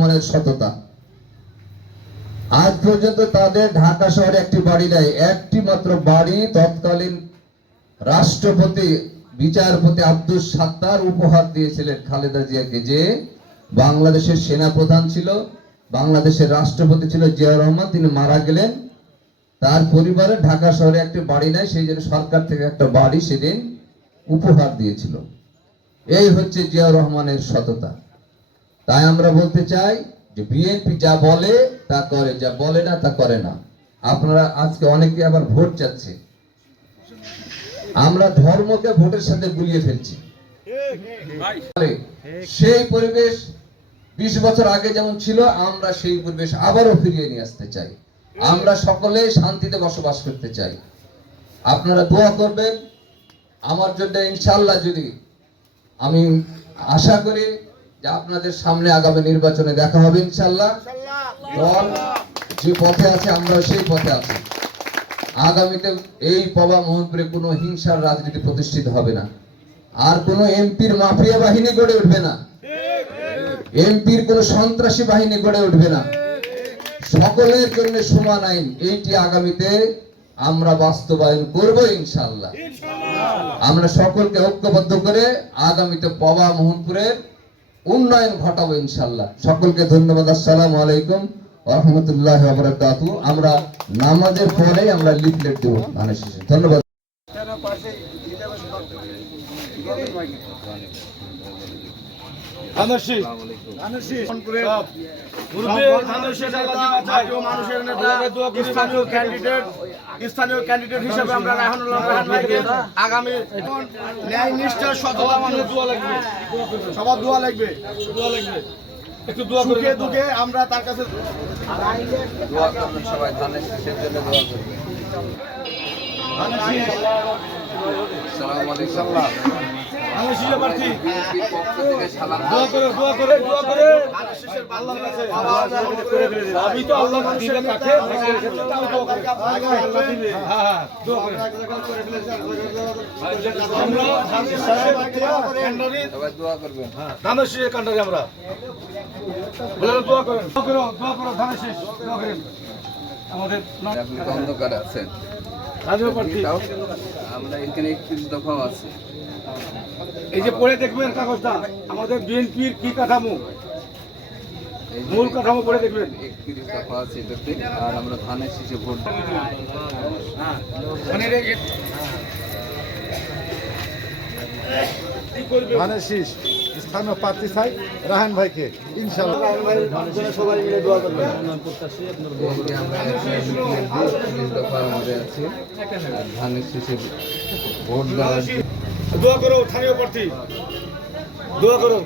রহমানের সততা। আজ পর্যন্ত তাদের ঢাকা শহরে একটি বাড়ি নেই, একটি মাত্র বাড়ি তৎকালীন রাষ্ট্রপতি, বিচারপতি আব্দুল সাত্তার উপহার দিয়েছিলেন খালেদা জিয়াকে, যে বাংলাদেশের সেনা প্রধান ছিল, বাংলাদেশের রাষ্ট্রপতি ছিল জিয়াউর রহমান, তিনি মারা গেলেন। তার পরিবারে ঢাকা শহরে একটি বাড়ি নাই, সেই জন্য সরকার থেকে একটা বাড়ি সেদিন উপহার দিয়েছিল। এই হচ্ছে জিয়াউর রহমানের সততা। তাই আমরা বলতে চাই যে বিএনপি যা বলে তা করে, যা বলে না তা করে না। আপনারা আজকে অনেকে আবার ভোট চাচ্ছে। আমরা ধর্মকে ভোটের সাথে গুলিয়ে ফেলছি। সেই পরিবেশ বিশ বছর আগে যেমন ছিল, আমরা সেই পরিবেশ আবারও ফিরিয়ে নিয়ে আসতে চাই। আমরা সকলে শান্তিতে বসবাস করতে চাই। আপনারা দোয়া করবেন। আমার জন্য ইনশাল্লাহ যদি আমি আশা করি যে আপনাদের সামনে আগামী নির্বাচনে দেখা হবে ইনশাল্লাহ দল যে পথে আছে আমরা সেই পথে আছি। আগামীতে এই পবা মোহনপুরে কোনো হিংসার রাজনীতি প্রতিষ্ঠিত হবে না। আর কোনো এমপির মাফিয়া বাহিনী গড়ে উঠবে না। এমপির কোনো সন্ত্রাসী বাহিনী গড়ে উঠবে না। সকলের জন্য সমান আইন এইটি আগামীতে আমরা বাস্তবায়ন করব ইনশাল্লাহ আমরা সকলকে ঐক্যবদ্ধ করে আগামীতে পবা মোহনপুরের উন্নয়ন ঘটাবো ইনশাল্লাহ সকলকে ধন্যবাদ। আসসালামু আলাইকুম রহমতুল্লাহ আবরাকাতু আমরা নামাজের পরে আমরা লিফলেট দেবো মানুষ ধন্যবাদ। ধানসি স্থানীয় ক্যান্ডিডেট স্থানীয় হিসেবে আমরা রাহানুল্লাহ রাহান ভাইকে আগামী ন্যায় নিষ্ঠার সততা মানুষ দোয়া লাগবে। সবার দোয়া লাগবে। দোয়া লাগবে। একটু দোয়া করে। দুঃখে আমরা তার কাছে দোয়া সবাই ধানের শেষের জন্য দোয়া করবেন আসসালামু আলাইকুম। প্রার্থী। দোয়া করে দোয়া করে দোয়া করে। আমি তো আল্লাহ দিবে আমরা সবাই দোয়া ধানের শেষে কান্ডারি আমরা। দোয়া করেন। দোয়া করো দোয়া করো ধানের শেষ। দোয়া করেন। আমাদের আপনি আছেন স্থানীয় প্রার্থী। তাও আমরা এখানে একত্রিশ দফাও আছে। এই যে পড়ে দেখবেন কাগজটা আমাদের বিএনপির কি কাঠামো? মূল কাঠামো পড়ে দেখবেন। একত্রিশ দফা আছে এটাতে আর আমরা ধানের শীষে ভোট ধানের শীষ স্থানীয় প্রার্থী চাই রাহান ভাইকে ইনশাল্লাহ ধানের শীষে ভোট দোয়া করো স্থানীয় প্রার্থী। দোয়া করো।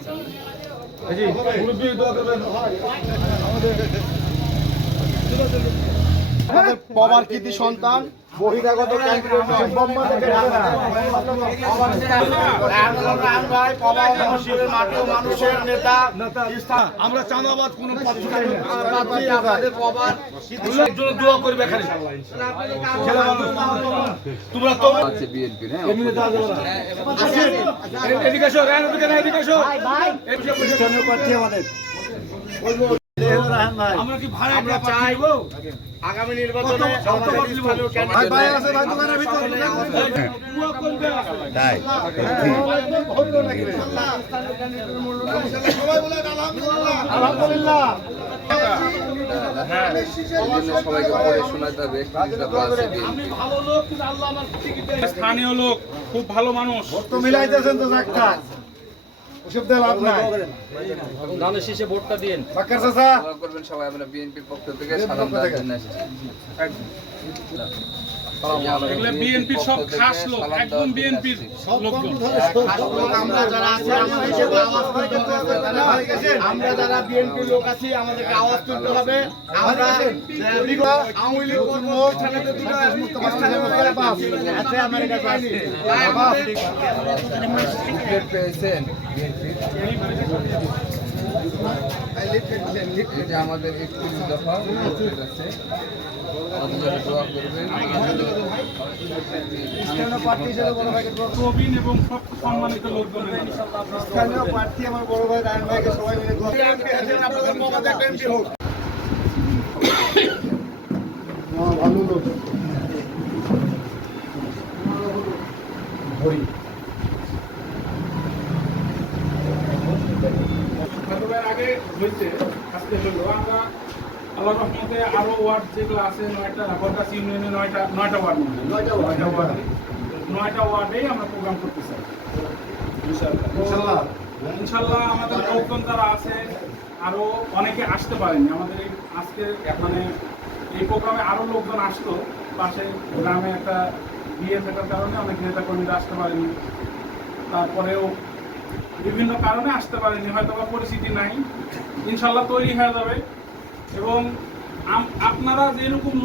আমাদের পবার কৃতি সন্তান বহিরাগত মানুষের নেতা আমরা চাঁদাবাদ কোন দোয়া করবে। তোমরা তো। এদিকে ওদিকে এদিকে এসো। আমরা কি ভাড়া আমরা চাই আগামী নির্বাচনে স্থানীয় আলহামদুলিল্লাহ লোক কিন্তু আল্লাহ আমার টিকিট দেয়। স্থানীয় লোক খুব ভালো মানুষ মিলাইতেছেন তো একটা ওসব দিয়ে লাভ নাই। ধানের শীষে ভোটটা দিন বাক্কার চাচা। করবেন সবাই আমরা বিএনপির পক্ষ থেকে বিএনপির এগুলো বিএনপির সব খাস লোক একদম বিএনপির লোকজন। আমরা যারা আছি আমাদের আওয়াজ করতে হবে। আমরা যারা বিএনপি লোক আছি আমাদেরকে আওয়াজ তুলতে হবে। আমরা আওয়ামী লীগ করব। আছে পেয়েছেন। এটা আমাদের একত্রিশ দফা হয়ে গেছে আমাদের জন্য দোয়া করবেন প্রবীণ এবং সব সম্মানিত লোকজনের স্থানীয় প্রার্থী আমার বড় ভাই রায়ন ভাইকে সবাই মিলে দোয়া আপনাদের মহামাজা একটা এমপি হোক ভালো লোক গতবার আগে হয়েছে আজকে হলো আমরা আল্লাহ রহমতে আরও ওয়ার্ড যেগুলো আছে নয়টা বরগাছ ইউনিয়নে নয়টা নয়টা ওয়ার্ড নয়টা ওয়ার্ড। নয়টা ওয়ার্ড নয়টা ওয়ার্ডেই আমরা প্রোগ্রাম করতে চাই। ইনশাল্লাহ ইনশাল্লাহ আমাদের লোকজন যারা আছে আরও অনেকে আসতে পারেনি। আমাদের এই আজকে মানে এই প্রোগ্রামে আরও লোকজন আসতো পাশে গ্রামে একটা বিয়ে থাকার কারণে অনেক নেতা কর্মীরা আসতে পারেনি। তারপরেও বিভিন্ন কারণে আসতে পারেনি হয়তো বা পরিস্থিতি নাই। ইনশাল্লাহ তৈরি হয়ে যাবে। এবং আপনারা যেরকম